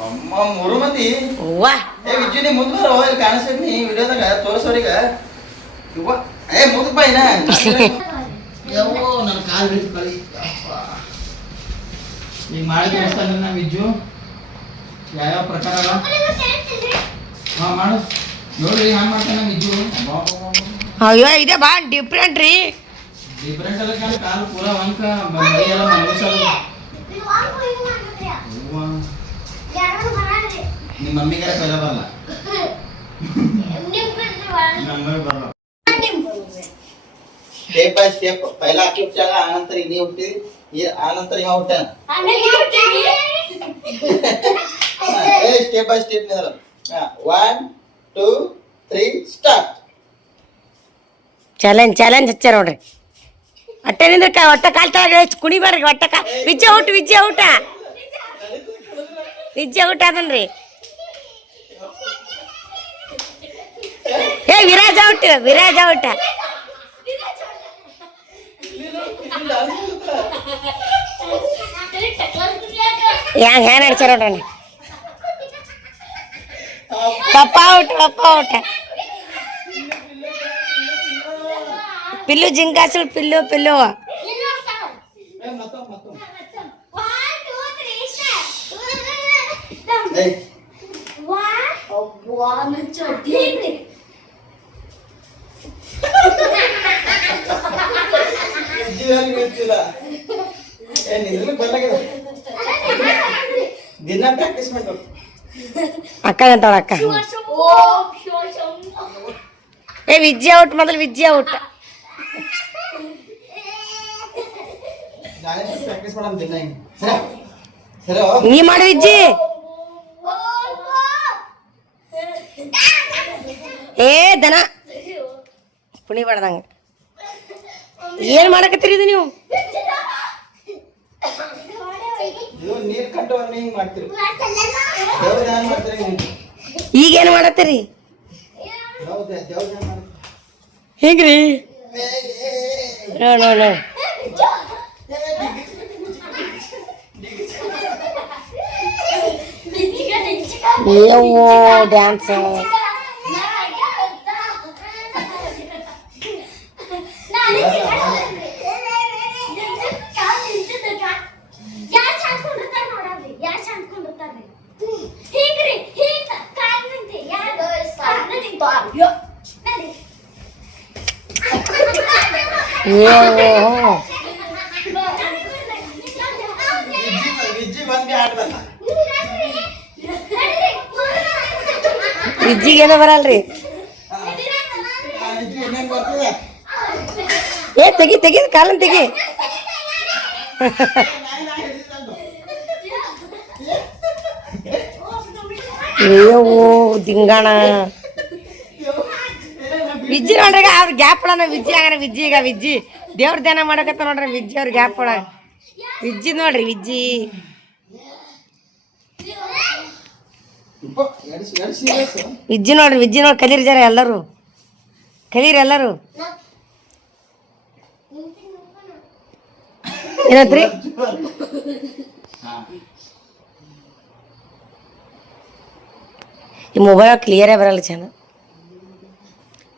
ಅಮ್ಮ ಮೂರು ಮಂದಿ ವಿಜಯನಿ ಮುಂದ್ ಬರೋ ಇಲ್ಲಿ ಕಾಣಿಸ್ತೀನಿ ವಿಡಿಯೋದಾಗ ತೋರಿಸೋರಿಗ ಏ ಮುಂದಕ್ಕೆ ಬಾ ಇನ್ನ ಯಾವೋ ನನ್ನ ಕಾಲು ಹಿಡಿದು ಕಳಿ ಈಗ ಮಾಡಿ ತೋರಿಸ್ತಾನೆ ನಾ ವಿಜ್ಜು ಯಾವ್ಯಾವ ಪ್ರಕಾರ ಹಾ ಮಾಡು ನೋಡ್ರಿ ಹಂಗೆ ಮಾಡ್ತಾನೆ ವಿಜ್ಜು ಅಯ್ಯೋ ಇದೆ ಬಾ ಡಿಫ್ರೆಂಟ್ ರೀ ಡಿಫ್ರೆಂಟ್ ಅಲ್ಲ ಕಾಲು ಪೂರಾ ವಂಕ ಮೈ ಎಲ್ಲ ಮನಸಲ್ಲ ನಿಮ್ಮ ಮಮ್ಮಿಗೆ ಕೈಲ ಬರಲ್ಲ स्टेप बाय स्टेप पहिला आकी उठाला आनंतर इनी उठते ये आनंतर इमा उठा ए स्टेप बाय स्टेप ने 1 2 3 ಸ್ಟಾರ್ಟ್ ಚಾಲೆಂಜ್ ಹಚ್ಚಾರ ನೋಡ್ರಿ ಅಟ್ಟೆ ನಿಂದ್ರ ಒಟ್ಟ ಕಾಲ್ ತಗ ಕುಣಿಬಾರ್ರಿ ಒಟ್ಟ ಕಾ ವಿಜ್ಜೆ ಊಟ ಅದನ್ರಿ ಏ ವಿರಾಜ ಊಟ ಹ್ಯಾಂಗ ನಡ್ಸಾರ ನೋಡ್ರಿ ಪಪ್ಪ ಊಟ ಪಿಲ್ಲು ಜಿಂಕಾಸು ಪಿಲ್ಲು ದಿನ ಪ್ರಾಕ್ಟೀಸ್ ಮಾಡು ಅಕ್ಕ ಅಂತಾಳ ಅಕ್ಕ ಏ ವಿಜ್ಜಿ ಔಟ್ ಮೊದಲು ಪ್ರಾಕ್ಟೀಸ್ ಮಾಡಮ್ ದಿನ ನೀ ಮಾಡು ವಿಜ್ಜಿ ಏ ದನ ಪುಣಿ ಬಡ್ದಂಗ ಏನ್ ಮಾಡಕತ್ತೀರಿ ಇದು ನೀವು ನೀರ್ ಕಟ್ಟೋರ್ನ ಹಿಂಗ್ ಮಾಡ್ತೀರಿ ದೇವ್ರ ಧ್ಯಾನ ಮಾಡ್ತೀರಿ ಈಗೇನು ಮಾಡತ್ತೀರಿ ದೇವ್ರ ಧ್ಯಾನ ಮಾಡ್ತೀರಿ ಹೇಗ್ರಿ ನೋ ಏವೋ ಡ್ಯಾನ್ಸ್ ವಿಜ್ಜಿಗೇನು ಬರಲ್ರಿ ಏ ತೆಗಿ ಕಾಲನ್ ತೆಗಿ ಅಯ್ಯೋ ದಿಂಗಾಣ ವಿಜ್ಜಿ ನೋಡ್ರಿ ಅವ್ರ ಗ್ಯಾಪ್ ಒಳಗ ವಿಜ್ಜಿ ದೇವ್ರ ಧ್ಯಾನ ಮಾಡಕತ್ತ ನೋಡ್ರಿ ವಿಜ್ಜಿ ಅವ್ರ ಗ್ಯಾಪ್ ಒಳಗ ವಿಜ್ಜಿ ನೋಡ್ರಿ ವಿಜ್ಜಿ ವಿಜ್ಜಿ ನೋಡಿ ಕಲೀರಿ ಜರ ಎಲ್ಲರೂ ಏನತ್ರಿ ಈ ಮೊಬೈಲ್ ಕ್ಲಿಯರೇ ಬರಲ್ಲ ಚಂದ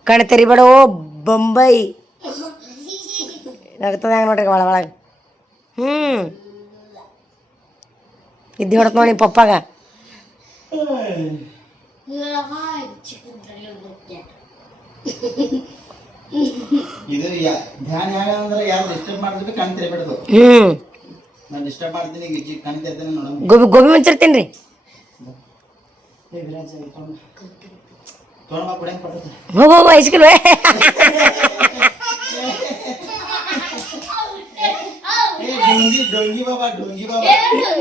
ಕಣ್ ತೆರಿಬೇಡ ಓ ಬೊಂಬೈ ನಗ್ತದ ಹೆಂಗೆ ನೋಡ್ರಿ ಒಳಗೆ ಇದ್ದು ಹೊಡತ್ ನೋಡಿ ಪಪ್ಪಾಗ ಇದು ಧ್ಯಾನ ಯಾಕಂದ್ರೆ ಯಾರು ಡಿಸ್ಟರ್ಬ್ ಮಾಡಿದ್ರೆ ಕಣ್ ತೆರಿಬಿಡೋದು ನಾನು ಡಿಸ್ಟರ್ಬ್ ಮಾಡ್ತೀನಿ ಕಣ್ ತೆರಿತೀನಿ ನೋಡೋಣ ಗೋಬಿ ಮಂಚೂರಿ ತಿನ್ರಿ ಹೋಗೋ ಐಸ್ ಕ್ರೀಮ್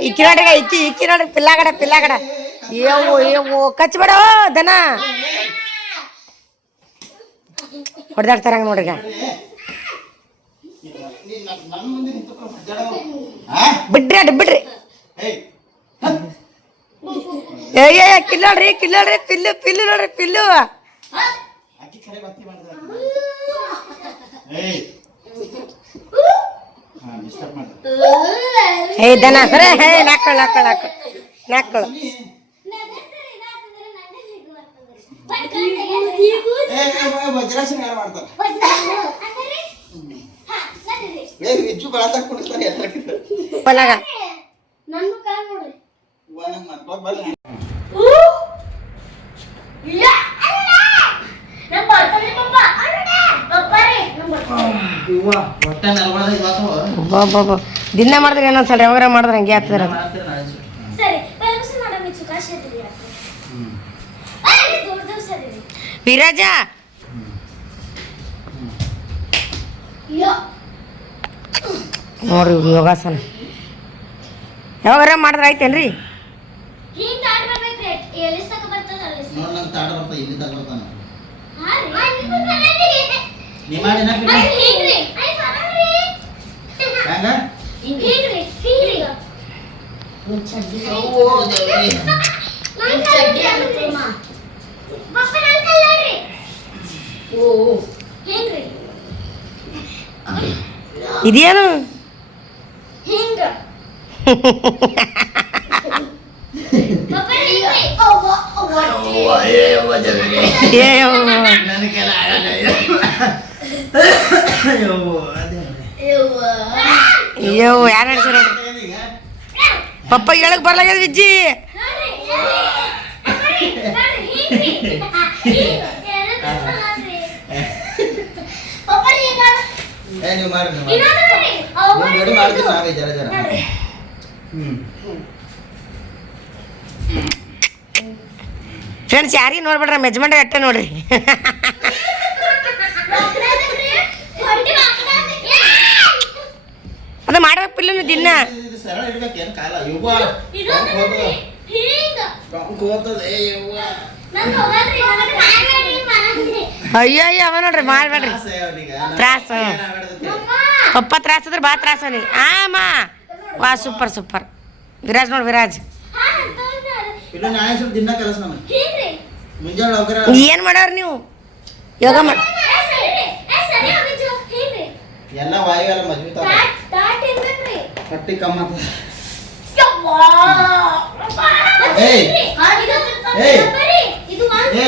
ಇಕ್ಕಿ ನೋಡ್ರಿ ಪಿಲ್ಲಾಗಡ ಏವೋ ಕಚ್ಬೇಡ ದನ ಹೊಡೆದಾಡ್ತಾರ ನೋಡ್ರಿ ಬಿಡ್ರಿ ಏ ಕಿಲ್ಲೋಡ್ರಿ ಪಿಲ್ಲು ನೋಡ್ರಿ ಪಿಲ್ಲು ಏ ದನ ಸರ ಹೇ ನಾಕ್ಕಳು ವಜ್ರಾಸನ ಯಾರು ಮಾಡ್ತಾರೆ? ವಿಜ್ಜು ಬಾಳ್ದಾಗ ಕುಣಿಸ್ತಾರೆ ಎತ್ತರಕ್ಕಿಂತ. ಹೊಲಗ ದಿನ ಮಾಡಿದ್ರೆ ಏನೊಂದ್ಸಲ ಯಾವಾಗ ಮಾಡಿದ್ರೆ ಹಂಗೆ ಆಗ್ತದ್ರ ವಿರಾಜ ನೋಡ್ರಿ ಯೋಗಾಸನ ಯಾವಾಗಾರ ಮಾಡಿದ್ರೆ ಆಯ್ತೇನ್ರಿ? ಇದೇನು ಅಯ್ಯೋ ಯಾರು ಹೇಳ್ತಾರ ಪಪ್ಪ ಹೇಳಕ್ ಬರ್ಲಾಗ್ಯದ ವಿಜ್ಜಿ. ಫ್ರೆಂಡ್ಸ್ ಯಾರಿಗೆ ನೋಡ್ಬೇಡ್ರ ಮೆಜ್ಮೆಂಟ್ ಅಟ್ಟೆ ನೋಡ್ರಿ. ಅದು ಮಾಡ್ಬೇಕಿಲ್ಲ ನೀವು ದಿನ. ಅಯ್ಯೋ ಅಯ್ಯೋ ಅವ ನೋಡ್ರಿ ಮಾಡ್ಬೇಡ್ರಿ ತ್ರಾಸ. ಪಪ್ಪ ತ್ರಾಸ ಅಂದ್ರೆ ಭಾಳ ತ್ರಾಸ ಅವನಿಗೆ. ಆಮ ವಾ ಸೂಪರ್ ಸೂಪರ್ ವಿರಾಜ್ ನೋಡಿ ವಿರಾಜ್ ಏನ್ ಮಾಡವ್ರಿ ನೀವು? ಯೋಗ ಮಾಡಿ ಎಲ್ಲ ವಾಯು ಎಲ್ಲ ಮಜಬೂತ ಕಟ್ಟಿ ಕಮ್ಮ.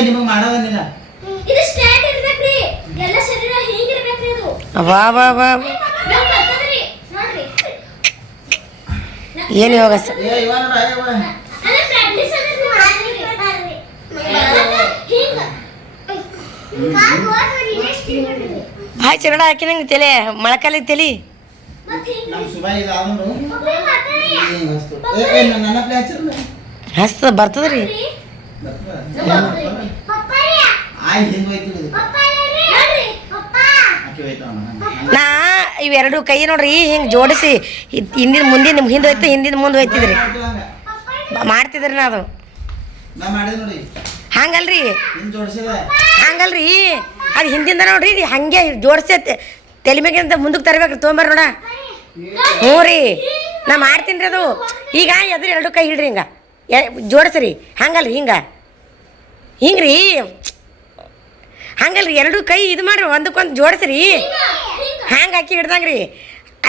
ನಿಮಗ್ ಮಾಡೋದನ್ನಿಲ್ಲ ಏನು ಯೋಗ ಸರ್? ಹಾಯ್ ಚರಡ ಹಾಕಿ ನಂಗೆ ತಲೆ ಮೊಳಕಾಲಿ ತಲಿ ಹಸ್ತ ಬರ್ತದ್ರಿ. ನಾ ಇವೆರಡು ಕೈ ನೋಡ್ರಿ ಹಿಂಗೆ ಜೋಡಿಸಿ ಹಿಂದಿನ ಮುಂದಿನ ಹಿಂದೆ ಹೋಯ್ತು ಹಿಂದಿನ ಮುಂದೆ ಹೋಯ್ತಿದ್ರಿ ಮಾಡ್ತಿದ್ರಿ ನಾ. ಅದು ಹಂಗಲ್ರಿ ಹಂಗಲ್ರಿ ಅದು ಹಿಂದಿಂದ ನೋಡ್ರಿ ಹಂಗೆ ಜೋಡಿಸಿ ತಲೆ ಮ್ಯಾಗಿಂದ ಮುಂದಕ್ಕೆ ತರಬೇಕ್ರಿ ತೊಗೊಂಬರ್ರಿ ನೋಡ. ಹ್ಞೂ ರೀ ನಾ ಮಾಡ್ತೀನಿ ರೀ ಅದು. ಈಗ ಎದುರು ಎರಡು ಕೈ ಹಿಡ್ರಿ ಹಿಂಗೆ ಜೋಡಿಸ್ರಿ ಹಂಗಲ್ರಿ ಹಿಂಗ್ರಿ ಹಂಗಲ್ರಿ ಎರಡು ಕೈ ಇದು ಮಾಡ್ರಿ ಒಂದಕ್ಕೊಂದು ಜೋಡಿಸ್ರಿ ಹಂಗೆ ಹಾಕಿ ಹಿಡ್ದಂಗ್ರಿ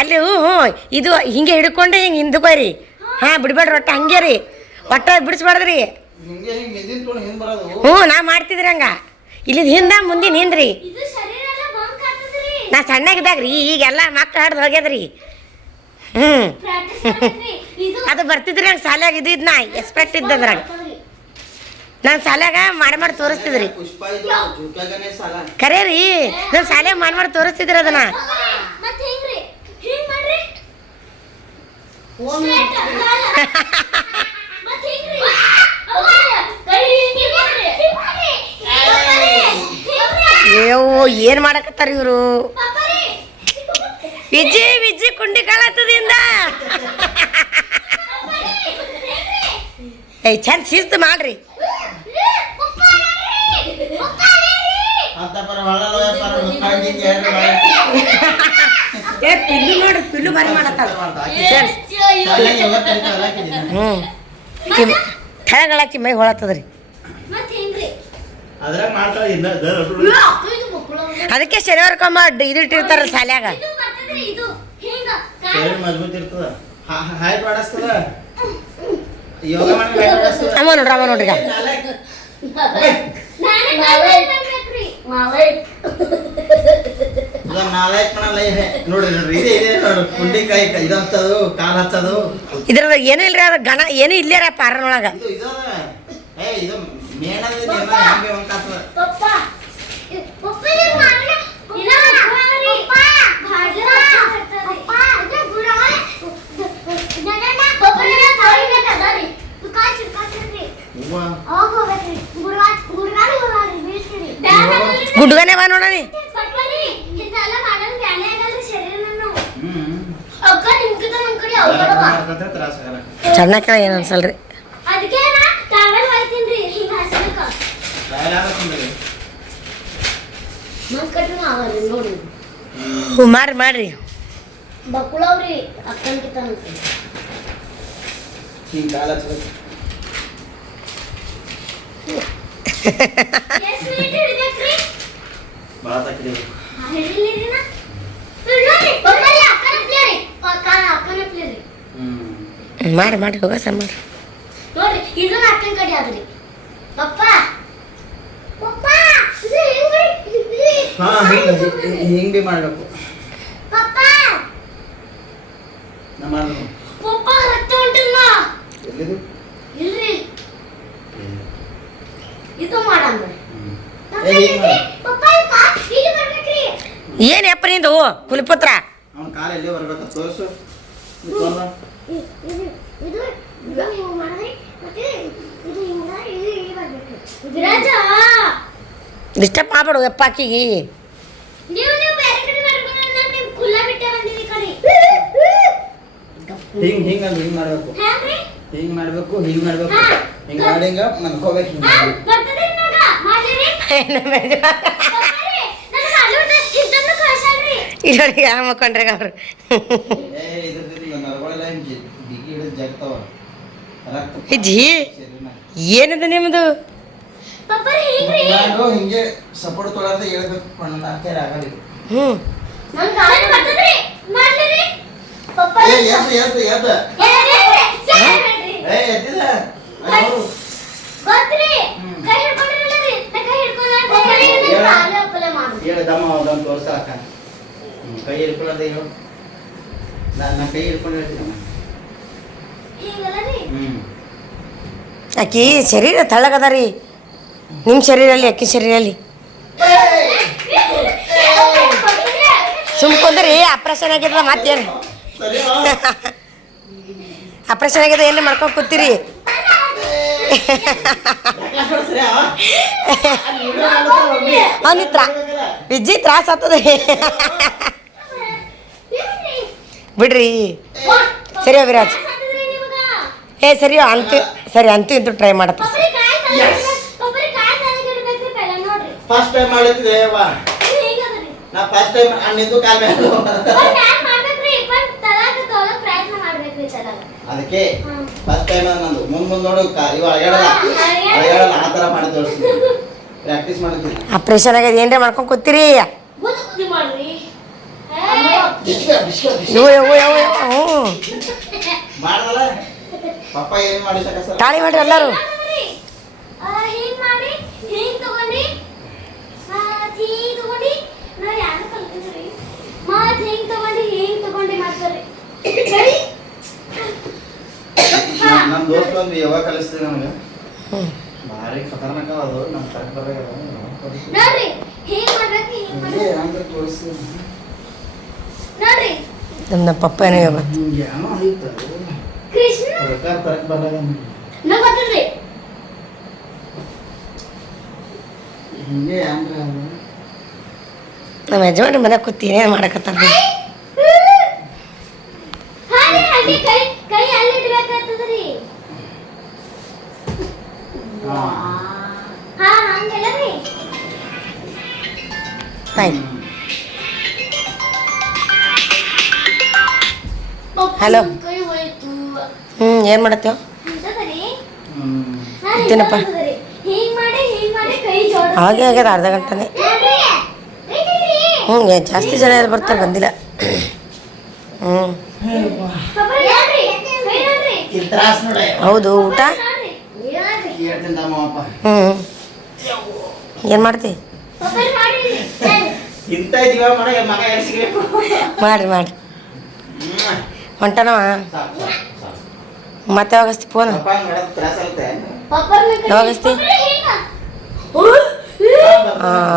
ಅಲ್ಲಿ. ಹ್ಞೂ ಇದು ಹಿಂಗೆ ಹಿಡ್ಕೊಂಡೆ ಹಿಂಗೆ ಹಿಂದಕ್ಕೋಯ್ರಿ. ಹಾಂ ಬಿಡ್ಬೇಡ್ರಿ ಒಟ್ಟು ಹಂಗೆ ರೀ ಒಟ್ಟ ಬಿಡಿಸ್ಬಾರ್ದ್ರಿ. ಹ್ಞೂ ನಾ ಮಾಡ್ತಿದ್ರಿ ಹಂಗ ಇಲ್ಲಿಂದ ಹಿಂದ ಮುಂದಿನ ಹಿಂದ್ರಿ. ನಾ ಸಣ್ಣಗಿದ್ದಾಗ್ರಿ ಈಗೆಲ್ಲ ಮಕ್ಳು ಹಾಡ್ದು ಹೋಗ್ಯದ್ರಿ. ಅದು ಬರ್ತಿದ್ರಿ ನಂಗೆ ಶಾಲ್ಯಾಗ ಇದು ನಾ ಎಕ್ಸ್ಪೆಕ್ಟ್ ಇದ್ದದ್ರಾಗ ನಾನು ಶಾಲ್ಯಾಗ ಮಾಡಿ ತೋರಿಸ್ತಿದ್ರಿ. ಖರೇ ರೀ ನಮ್ಮ ಶಾಲ್ಯಾಗ ಮಾಡಿ ತೋರಿಸ್ತಿದ್ರಿ ಅದನ್ನ. ಅಯ್ಯೋ ಏನ್ ಮಾಡಕತ್ತಾರ ಇವರು? ವಿಜ್ಜಿ ಕುಂಡಿ ಕಾಳತ್ತದಿಂದ ಏಯ್ ಚಂದ ಶಿಸ್ತು ಮಾಡ್ರಿ. ಪಿಲ್ಲು ನೋಡ್ರಿ ಪಿಲ್ಲು ಬಾರಿ ಮಾಡತ್ತಾಳ. ಕೆಳಗಳಾಕಿ ಮೈ ಹೊಳತ್ತದ್ರಿ. ಅದಕ್ಕೆ ಶನಿವಾರಕ್ಕೊಮ್ಮ ಇದು ಇಟ್ಟಿರ್ತಾರಲ್ಲ ಶಾಲ್ಯಾಗ. ಶರೀರ ಮಜಬೂತ್ ಇರ್ತದ ಹೈಟ್ ಮಾಡಿಸ್ತದ ಯೋಗ ಮಾಡಿ ಅಮ್ಮ ನೋಡ್ರಿ ಈಗ ನೋಡ್ರಿ ಇದೆ ನೋಡ್ರಿ ಕುಂಡಿಕಾಯಿ ಇದು ಹಚ್ಚೋದು ಕಾಲು ಹಚ್ಚೋದು ಇದ್ರದ ಏನೂ ಇಲ್ರಿ ಅದ ಗಣ ಏನೂ ಇಲ್ಲೇರ ಪಾರನೊಳಗ ಇದು ಮೇಣದ ಹೆಂಗೆ ಒಂಕಾಗ್ತದ ಗುಡ್ಗನೆ ಬಾ ನೋಡನಿ ಚೆನ್ನಾಗ ಏನು ಅನ್ಸಲ್ರಿ ಮಾಡ್ರಿ ಬಕ್ಕುಳವ್ರಿ ಅಕ್ಕನ ಕಿತ್ತನಂತೆ ಹಿಂಗೆ ಕಾಲ ಹಚ್ಬೇಕು ಭಾಳ ತಕ್ಕಡಿ ಮಾಡಿ ಹೋಗ ಸರ್ ಮಾಡ್ರಿ ನೋಡ್ರಿ ಇದನ್ನ ಅಕ್ಕನ ಕಡೆ ಆದ್ರಿ ಪಪ್ಪ ಹಿಂಗೆ ಭೀ ಮಾಡಬೇಕು ನಾ ಮಾಡ್ಬೇಕು ಪಪ್ಪ ರಕ್ತ ಉಂಟಿಲ್ಲ ಎಲ್ಲಿದು ಇಲ್ರಿ ಇದು ಮಾಡಂದ್ರೆ ಏನ್ ಯಪ್ಪ ನಿಂದು ಕುಲಪುತ್ರ ಅವನ ಕಾಲ ಎಲ್ಲಿ ಬರ್ಬೇಕು ತೋರಿಸು ಡಿಸ್ಟರ್ಬ್ ಮಾಡ್ಬೇಡು ಯಪ್ಪ ಆಕಿಗೆ ಹಿಂಗ್ ಹಿಂಗ್ ಅಂದ್ರೆ ಹಿಂಗ್ ಮಾಡ್ಬೇಕು ಹಿಂಗ್ ಮಾಡ್ಬೇಕು ಹಿಂಗ್ ಮಾಡ್ಬೇಕು ಹಿಂಗ್ ಮಾಡಿ ಹಿಂಗ ಮನ್ಕೋಬೇಕು ಹಿಂಗ ಇದ್ರೊಳಗೆ ಯಾವ ಮಕ್ಕೊಂಡ್ರಿ ಅವ್ರು ನರಗಳೆಲ್ಲ ಹಿಂಗೆ ಬಿಗಿ ಹಿಡಿದು ಜಗ್ತಾವ ರಕ್ತ ಇಜ್ಜಿ ಏನದು ನಿಮ್ದು ನಾನು ಹಿಂಗೆ ಸಪೋರ್ಟ್ ತೊಗೊಳಾರ್ದೆ ಹೇಳ್ಬೇಕು ಪಣ್ಣಾಕೆ ಆಗಲ್ಲ ಹ್ಞೂ ಎದ್ದಿಲ್ಲ ಹೇಳದಮ್ಮ ಅದನ್ನು ತೋರ್ಸಾಕ ಕೈ ಹಿಡ್ಕೊಳ್ಳೋದೇ ಹೇಳು ನಾ ಕೈ ಹಿಡ್ಕೊಂಡು ಹೇಳ್ತೀನಮ್ಮ ಆಕಿ ಶರೀರ ತಳ್ಳಗದ ರೀ ನಿಮ್ಮ ಶರೀರಲ್ಲಿ ಅಕ್ಕಿ ಶರೀರಲ್ಲಿ ಸುಮ್ಕೊಂದ್ರಿ ಆಪ್ರೇಷನ್ ಆಗ್ಯದ ಮತ್ತೇನು ಆಪ್ರೇಷನ್ ಆಗ್ಯದ ಏನು ಮಾಡ್ಕೊಂಡು ಕೂತೀರಿ ಅವನಿತ್ರ ವಿಜ್ಜಿ ತ್ರಾಸ ಆಗ್ತದೆ ಬಿಡ್ರಿ ಸರಿ ವಿರಾಜ್ ಸರಿ ಅಂತೂ ಇಂತೂ ಟ್ರೈ ಮಾಡತ್ತ ಫಸ್ಟ್ ಟೈಮ್ ಮಾಡಿದ್ದೆ ನಾ ಫಸ್ಟ್ ಟೈಮ್ ನಿಂದು ಕಾಲ್ ಮೇಲೆ ಅದಕ್ಕೆ ಫಸ್ಟ್ ಟೈಮ್ ನಂದು ಮುಂದೆ ನೋಡು ಇವ ಅಳಗಾಡಲ್ಲ ಆ ಥರ ಮಾಡಿ ತೋರಿಸ್ತೀನಿ ಪ್ರಾಕ್ಟೀಸ್ ಮಾಡ್ತೀನಿ ಆಪ್ರೇಷನ್ ಆಗ್ಯದ ಏನ್ರ ಮಾಡ್ಕೊಂಡು ಕೂತೀರಿ ಮಾಡಲ್ಲ ಪಪ್ಪ ಏನು ಮಾಡಿ ಸರ್ ತಾಳಿ ಮಾಡ್ರಿ ಎಲ್ಲರೂ ನಮ್ಮ ದೋಸ್ತ ಒಂದು ಯಾವಾಗ ಕಲಿಸ್ತೀವಿ ನಮಗೆ ಭಾರಿ ಖತರ್ನಾಕ ಅದು ನಮ್ಮ ಕರೆಕ್ಟ್ ನಮ್ಮ ಪಪ್ಪ ಏನೋ ಏನೋ ಆಯ್ತು ಪ್ರಕಾರ ತರಕ್ ಬರಲ್ಲ ಹಿಂಗೆ ಅಂದ್ರೆ ನಮ್ಮ ಯಜಮಾನ್ರ ಮನೆ ಕೂತಿ ಏನೇನು ಮಾಡಕತ್ತಾರ ಹಲೋ ಏನು ಮಾಡತ್ತೇವ ಇದ್ದೀನಪ್ಪ ಹಾಗೆ ಆಗ್ಯದ ಅರ್ಧ ಗಂಟೆನೇ ಜಾಸ್ತಿ ಜನ ಎಲ್ಲ ಬರ್ತಾರೆ ಬಂದಿಲ್ಲ ಇಲ್ಲಿ ತ್ರಾಸ ನೋಡ ಹೌದು ಊಟ ಹೇಳ್ತೀನಿ ತಮ್ಮಪ್ಪ ಏನು ಮಾಡ್ತಿ ಇಂತ ಇದೀವ ಮಗ ಮಗ ಎಡ್ಸಿಬೇಕು ಮಾಡ್ರಿ ಹೊಂಟನವ ಮತ್ತೆ ಯಾವಾಗಸ್ತಿ ಫೋನ್ ತ್ರಾಸ ಆಗುತ್ತೆ ಯಾವಾಗಸ್ತಿ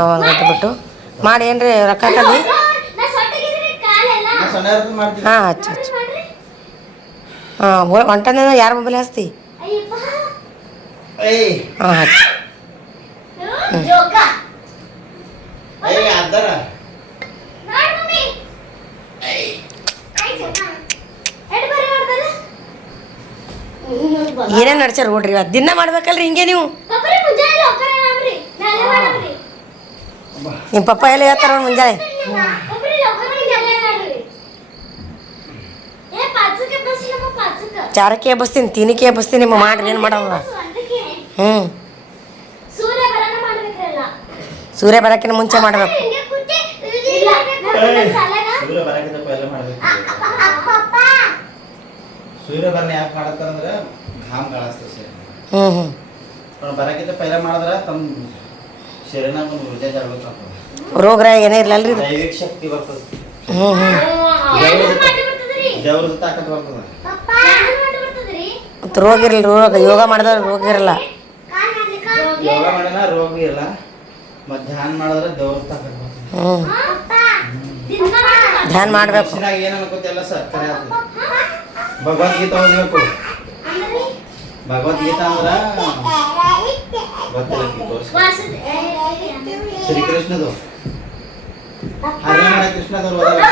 ಅವಾಗ ಬಿಟ್ಟು ಮಾಡಿ ಏನ್ರಿ ರೊಕ್ಕ ಕಲ್ಲಿ ಹಾಂ ಹಚ್ಚ ಹಾಂ ಹೊಂಟನ ಯಾರ ಮೊಬೈಲ್ ಹಚ್ತಿ ಹಾಂ ಹಚ್ಚ ಏನೇನು ನಡ್ಸ್ಯಾರ ನೋಡ್ರಿ ಇವತ್ತು ದಿನ ಮಾಡ್ಬೇಕಲ್ರಿ ಹಿಂಗೆ ನೀವು ನಿಮ್ಮ ಪಪ್ಪ ಎಲ್ಲ ಹೇಳ್ತಾರ ಮುಂಜಾನೆ ಚಾರಕ್ಕೆ ಬಸ್ತೀನಿ ತಿನಿಕೆ ಬಸ್ತೀನಿ ನಿಮ್ಮ ಮಾಡ್ರಿ ಏನು ಮಾಡಲ್ಲ ಸೂರ್ಯ ಬರೋಕ್ಕಿಂತ ಮುಂಚೆ ಮಾಡ್ಬೇಕು ಸೂರ್ಯ ಬರಣ ಯಾಕೆ ಮಾಡತ್ತಾರಂದ್ರೆ ಘಾಮ್ ಕಾಣಿಸ್ತದೆ ಸರ್ ಬರಕ್ಕಿಂತ ಪೈಲ ಮಾಡಿದ್ರೆ ತಮ್ಮ ಶರೀರನ ಒಂದು ಊರ್ಜೆ ಜಾಗಬೇಕಾಗ್ತದೆ ರೋಗ ಏನೇ ಇರಲ್ಲರಿ ದೈವಿಕ ಶಕ್ತಿ ಬರ್ತದೆ ದೇವ್ರದ ತಾಕತ್ ಬರ್ತದೆ ಮತ್ತು ರೋಗ ಇರಲ್ಲ ಯೋಗ ಮಾಡಿದ್ರೆ ರೋಗ ಇರಲ್ಲ ಯೋಗ ಮಾಡಿದ್ರೆ ರೋಗ ಇರಲ್ಲ ಮತ್ತು ಧ್ಯಾನ ಮಾಡಿದ್ರೆ ದೇವ್ರದ ತಾಕತ್ ಬರ್ತದೆ ಧ್ಯಾನ ಮಾಡ್ಬೇಕು ಏನು ಅನ್ಕೋತಿಲ್ಲ ಸರ್ ಕರೆ ಆಗ್ತದೆ ಭಗವದ್ಗೀತಾ ಓದಬೇಕು ಭಗವದ್ಗೀತಾ ಅಂದ್ರ ಶ್ರೀಕೃಷ್ಣದು ಹರಿನಾಮ ಕೃಷ್ಣದವ್ರು ಓದಲ್ಲ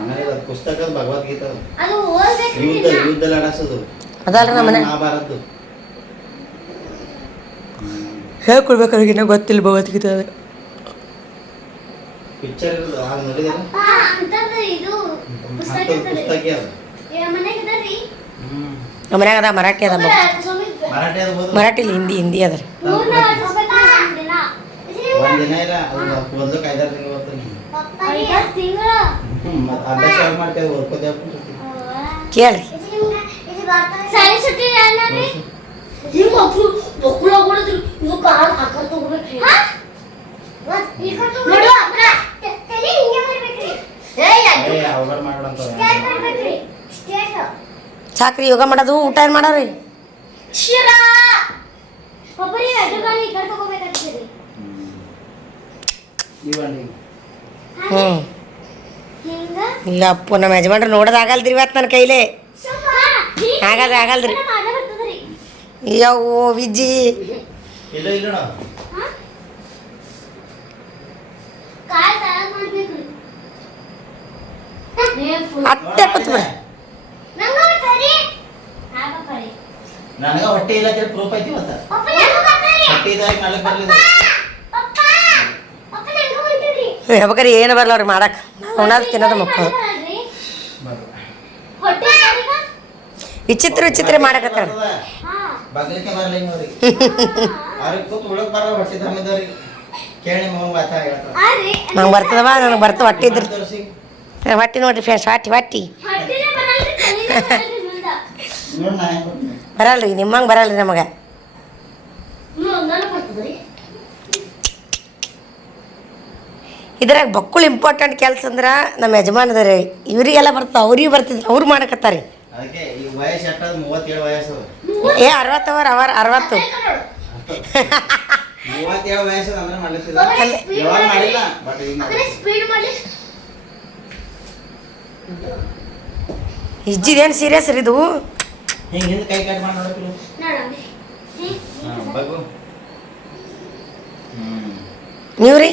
ಆಮೇಲೆ ಅದು ಪುಸ್ತಕದ ಭಗವದ್ಗೀತಾ ಯುದ್ಧ ಲಡಸೋದು ಅದಲ್ರಿ ನಮ್ಮನೆ ಮಹಾಭಾರತ ಹೇಳ್ಕೊಡ್ಬೇಕು ಅವ್ರಿಗೆ ಗೊತ್ತಿಲ್ಲ ಭಗವದ್ಗೀತಾ ಪಿಕ್ಚರ್ ನೋಡಿದಿಲ್ಲ ಪುಸ್ತಕ ಅದು ನಮ್ಮ ಮನ್ಯಾಗ ಅದ ಮರಾಠಿ ಅದ ಮರಾಠಿ ಅದು ಓದು ಮರಾಠಿಲಿ ಹಿಂದಿ ಅದ ಒಂದಿನ ಇಲ್ಲ ಅದು ಓದಕ್ಕೆ 5-6 ತಿಂಗಳು ಓದ್ತೀನಿ ಅಭ್ಯಾಸ ಮಾಡ್ಕೊಂಡು ಓದ್ಕೋದೇ ಕೇಳ್ರಿ ಸಾಕ್ರಿ ಯೋಗ ಮಾಡೋದು ಊಟ ಏನು ಮಾಡೋರಿ ಇಲ್ಲ ಅಪ್ಪು ನಮ್ಮ ಯಜಮಾನ್ರು ನೋಡೋದಾಗಲ್ದ್ರಿ ಇವತ್ತು ನನ್ನ ಕೈಲೇ ಆಗಲ್ದ್ರಿ ಯವ್ವೋ ವಿಜ್ಜಿ ಅಟ್ಟೆ ಕೂತ್ಬಿಡ ನನಗ ಹೊಟ್ಟೆ ಇಲ್ಲ ಪ್ರೂಫ್ ಐತಿ ಇವತ್ತ ಹೊಟ್ಟೆ ಇದಾಗ ನಾಳೆ ಬರ್ಲಿಲ್ಲ ಹೇಳ್ಬೇಕಾರೆ ಏನು ಬರಲ್ಲ ಅವ್ರಿಗೆ ಮಾಡಕ್ಕೆ ಉಣ್ಣೋದು ತಿನ್ನೋದು ಮಕ್ಕಳು ವಿಚಿತ್ರ ಮಾಡಕತ್ತಾರ ಬಗ್ಲಿಕ್ಕೆ ಬರಲ್ಲ ಹಿಂಗ್ರಿ ಅವ್ರಿಗೆ ಕೂತ್ ಉಳಕ್ ಬರಲ್ಲ ಹೊಟ್ಟೆ ದಮ್ಮಿದವ್ರಿಗೆ ಕೇಳಿ ಮಗನ್ ಮಾತಾ ಹೇಳ್ತಾರ ನಂಗೆ ಬರ್ತದವ ನನಗೆ ಬರ್ತವ ಹೊಟ್ಟೆ ಇದ್ರಿ ಹೊಟ್ಟಿ ನೋಡ್ರಿ ಫ್ರೆಂಡ್ಸ್ ಹೊಟ್ಟಿ ಬರಲ್ರಿ ನಿಮ್ಮಂಗೆ ಬರಲ್ರಿ ನಮಗೆ ಇದ್ರಾಗ ಬಕ್ಕುಳು ಇಂಪಾರ್ಟೆಂಟ್ ಕೆಲಸ ಅಂದ್ರೆ ನಮ್ಮ ಯಜಮಾನದ ಇವರಿಗೆಲ್ಲ ಬರ್ತಾವ ಅವ್ರಿಗೆ ಬರ್ತಿದ್ರು ಅವ್ರು ಮಾಡಕತ್ತಾರೆ ಅದಕ್ಕೆ ಈಗ ವಯಸ್ಸು ಎಷ್ಟದ 37 ವಯಸ್ಸು 60 ಅವ್ರ 60 37 ವಯಸ್ಸು ಅಂದ್ರೆ ಮಾಡ್ಲಿಕ್ಕಿಲ್ಲ ಯಾವಾಗ ಮಾಡಿಲ್ಲ ಬಟ್ ಈಗ ಇಜ್ಜಿದೇನು ಸೀರಿಯಸ್ ರೀ ಇದು ಹಿಂಗೆ ಹಿಂದೆ ಕೈ ಕಟ್ ಮಾಡಿ ನೋಡಕ್ಕಿಲ್ಲ ಬಗ್ಗು ನೀವ್ರಿ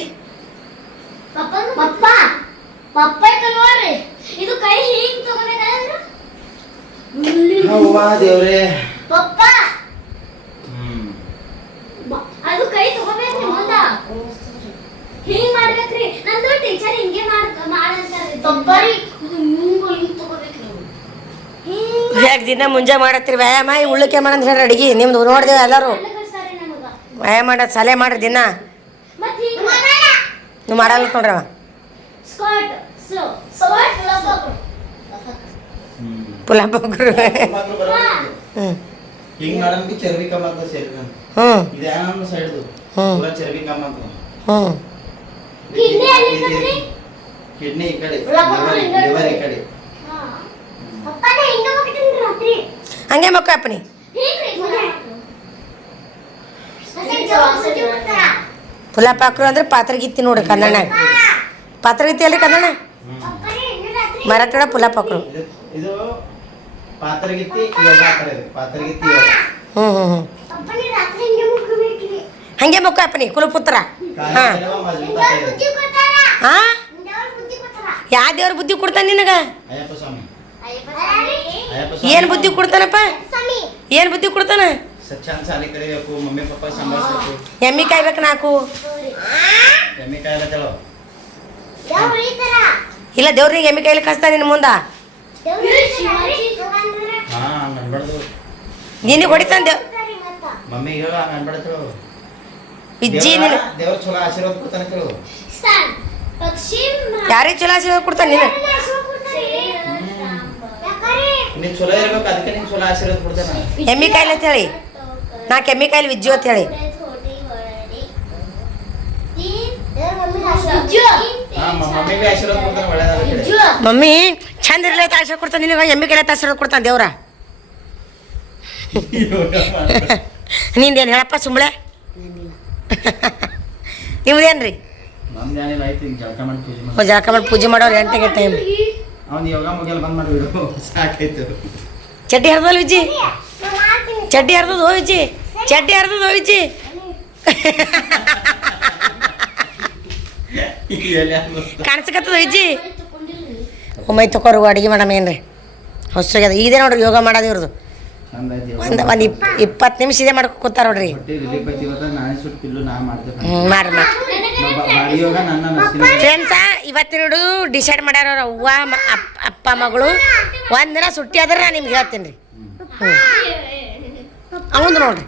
ಇದು ಕೈ ಹೀಗೆ ತಗೋಬೇಕಾದ್ರೆ ದೇವ್ರೇ ಅದು ಕೈ ತಗೋಬೇಕ್ರಿ ಮುಂದ ಹಿಂಗ್ ಮಾಡ್ಬೇಕ್ರಿ ನಂದು ಟೀಚರ್ ಹಿಂಗೆ ಮಾಡಂತಾರ್ರಿ ತಪ್ಪರಿ ಹಿಂಗ್ ತಗೋಬೇಕ್ರಿ ಯಾಕೆ ದಿನ ಮುಂಜಾನೆ ಮಾಡತ್ತೀರಿ ವ್ಯಾಯಾಮ ಉಳ್ಳಕ್ಕೆ ಮಾಡಂತ ಹೇಳ್ರಿ ಅಡಿಗೆ ನಿಮ್ದು ನೋಡಿದೇವೆ ಎಲ್ಲರೂ ವ್ಯಾಯಾಮ ಮಾಡೋದು ಸಲಹೆ ಮಾಡ್ರಿ ದಿನ ನೀವು ಮಾಡಲ್ಲ ನೋಡ್ರಿ ಅವ ಸ್ಕ್ವಾಟ್ ಪುಲಾವ್ ಪಕ್ರು ಹ್ಞೂ ಹಿಂಗ್ ಮಾಡನ್ ಬಿ ಚರ್ಬಿ ಕಮ್ಮ ಅಂತ ಸೇರಿ ಹ್ಞೂ ಇದು ನಮ್ಮ ಸೈಡ್ದು ಹ್ಮ್. ಪೂರಾ ಚರ್ಬಿ ಕಮ್ಮ ಅಂತ ಹ್ಞೂ ಕಿಡ್ನಿ ಈ ಕಡೆ ಪುಲಾವ್ ಪಕ್ರು ಲಿವರ್ ಈ ಕಡೆ ಹಂಗೆ ಮಕ್ಕ ಅಪ್ಪನಿ ಪುಲಾವ್ ಪಾಕ್ರು ಅಂದ್ರೆ ಪಾತ್ರಗಿತ್ತಿ ನೋಡು ಕನ್ನಡನಾಗ ಪಾತ್ರಗಿತ್ತಿ ಅಲ್ರಿ ಕನ್ನಡ ಮರಾಠಿಡ ಪುಲಾವ್ ಪಾಕ್ರು ಇದು ಪಾತ್ರಗಿತ್ತಿ ಯೋಗ ಆತರ ಇದೆ ಪಾತ್ರಗಿತ್ತಿ ಯೋಗ ಹ್ಞೂ ಹ್ಞೂ ಹ್ಞೂ ಹಂಗೆ ಮಕ್ಕ ಅಪ್ಪನಿ ಕುಲಪುತ್ರ ಹಾಂ ಮಜಬೂತ ಇದೆ ಹಾಂ ಯಾವ ದೇವ್ರ ಬುದ್ಧಿ ಕೊಡ್ತಾನೆ ನಿನಗ ಅಯ್ಯಪ್ಪ ಸ್ವಾಮಿ ಏನು ಬುದ್ಧಿ ಕೊಡ್ತಾನಪ್ಪ ಏನು ಬುದ್ಧಿ ಕೊಡ್ತಾನ ಸಚ್ಚಾನ್ ಸಾಲಿ ಕಲಿಬೇಕು ಮಮ್ಮಿ ಪಪ್ಪ ಸಂಭಾಳಿಸ್ಬೇಕು ಎಮ್ಮಿ ಕಾಯ್ಬೇಕು ನಾಕು ಎಮ್ಮಿ ಕಾಯಲ್ಲ ಚಲೋ ಇಲ್ಲ ದೇವ್ರಿಗೆ ಎಮ್ಮಿ ಕಾಯ್ಲಿ ಕಳಿಸ್ತಾನೆ ನಿನ್ನ ಮುಂದ ಹಾ ಹಂಗ ಅನ್ಬಾರ್ದು ನಿನಗೆ ಹೊಡಿತಾನೆ ದೇವ್ ಮಮ್ಮಿ ಹೇಳ ಹಂಗ ಅನ್ಬೇಡ ಚಲೋ ವಿಜ್ಜಿ ನೀನು ದೇವ್ರ ಚಲೋ ಆಶೀರ್ವಾದ ಕೊಡ್ತಾನೆ ಚಲೋ ಯಾರಿಗೆ ಚಲೋ ಆಶೀರ್ವಾದ ಕೊಡ್ತಾನೆ ನೀನು ನೀನ್ ಚಲೋ ಇರ್ಬೇಕು ಅದಕ್ಕೆ ನಿನ್ ಚಲೋ ಆಶೀರ್ವಾದ ಕೊಡ್ತಾನ ಎಮ್ಮಿ ಕಾಯಿಲೆ ಅಂತ ಹೇಳಿ ನಾಲ್ಕು ಎಮ್ಮಿ ಕಾಯಿಲೆ ವಿಜ್ಜು ಅಂತ ಹೇಳಿ ಹಾ ಮಮ್ಮಿಗೆ ಆಶೀರ್ವಾದ ಕೊಡ್ತಾನೆ ಒಳ್ಳೇದಾಗುತ್ತೆ ಮಮ್ಮಿ ಚಂದ ಇರ್ಲಿ ಅಂತ ಆಶೀರ್ವಾದ ಕೊಡ್ತಾನೆ ನಿನಗೆ ಎಮ್ಮಿ ಕಾಯಿಲೆ ಅಂತ ಆಶೀರ್ವಾದ ಕೊಡ್ತಾನೆ ದೇವ್ರ ನಿಂದೇನು ಹೇಳಪ್ಪ ಸುಂಬಳೆ ನಿಮ್ದೇನ್ರಿ ನಮ್ದೇನಿಲ್ಲ ಆಯ್ತು ಈಗ ಜಳಕ ಮಾಡಿ ಪೂಜೆ ಮಾಡಿ ಜಳಕ ಮಾಡಿ ಪೂಜೆ ಮಾಡೋರು ಎಂಟಗೆ ಟೈಮ್ ಅವ್ನು ಯೋಗ ಮುಗಿಯಲ್ಲ ಬಂದ್ ಮಾಡಿಬಿಡು ಸಾಕಾಯ್ತು ಚಡ್ಡಿ ಹರಿದಲ್ಲ ವಿಜ್ಜಿ ಚಡ್ಡಿ ಹರಿದದು ಹೋ ವಿಜ್ಜಿ ಚಡ್ಡಿ ಹರಿದದು ಹೋ ವಿಜ್ಜಿ ಕಾಣಿಸಕತ್ತದ ವಿಜ್ಜಿ ಒಮ್ಮೆ ತಕೋರು ಅಡುಗೆ ಮಾಡಮ್ಮ ಏನ್ರಿ ಹೊಸಾಗ್ಯದ ಇದೇ ನೋಡ್ರಿ ಯೋಗ ಮಾಡೋದು ಇವ್ರದ್ದು ಒಂದು 20 ನಿಮಿಷ ಇದೇ ಮಾಡ್ಕೊ ಕೂತಾರ ನೋಡ್ರಿ ನಾನೇ ಸುಟ್ಟು ಪಿಲ್ಲು ನಾ ಮಾಡ್ತೇನೆ ಮಾಡ್ರಿ ಬಾಡಿ ಯೋಗ ನನ್ನ ಫ್ರೆಂಡ್ಸ ಇವತ್ತಿನ ಹಿಡಿದು ಡಿಸೈಡ್ ಮಾಡ್ಯಾರ ಅವ್ರ ಅವ್ವ ಅಪ್ಪ ಮಗಳು ಒಂದಿನ ಸುಟ್ಟಿ ಆದ್ರೆ ನಾನು ನಿಮ್ಗೆ ಹೇಳ್ತೀನಿ ರೀ ಅವಂದು ನೋಡ್ರಿ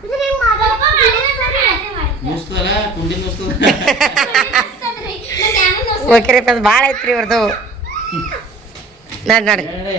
ನುಸ್ತಲ್ಲ ಕುಂಡಿ ನುಸ್ತದ ಓಕೆ ರೀ ಭಾಳ ಐತ್ರಿ ಇವ್ರದ್ದು ನೋಡಿ ನೋಡಿ ಹೇಳಿ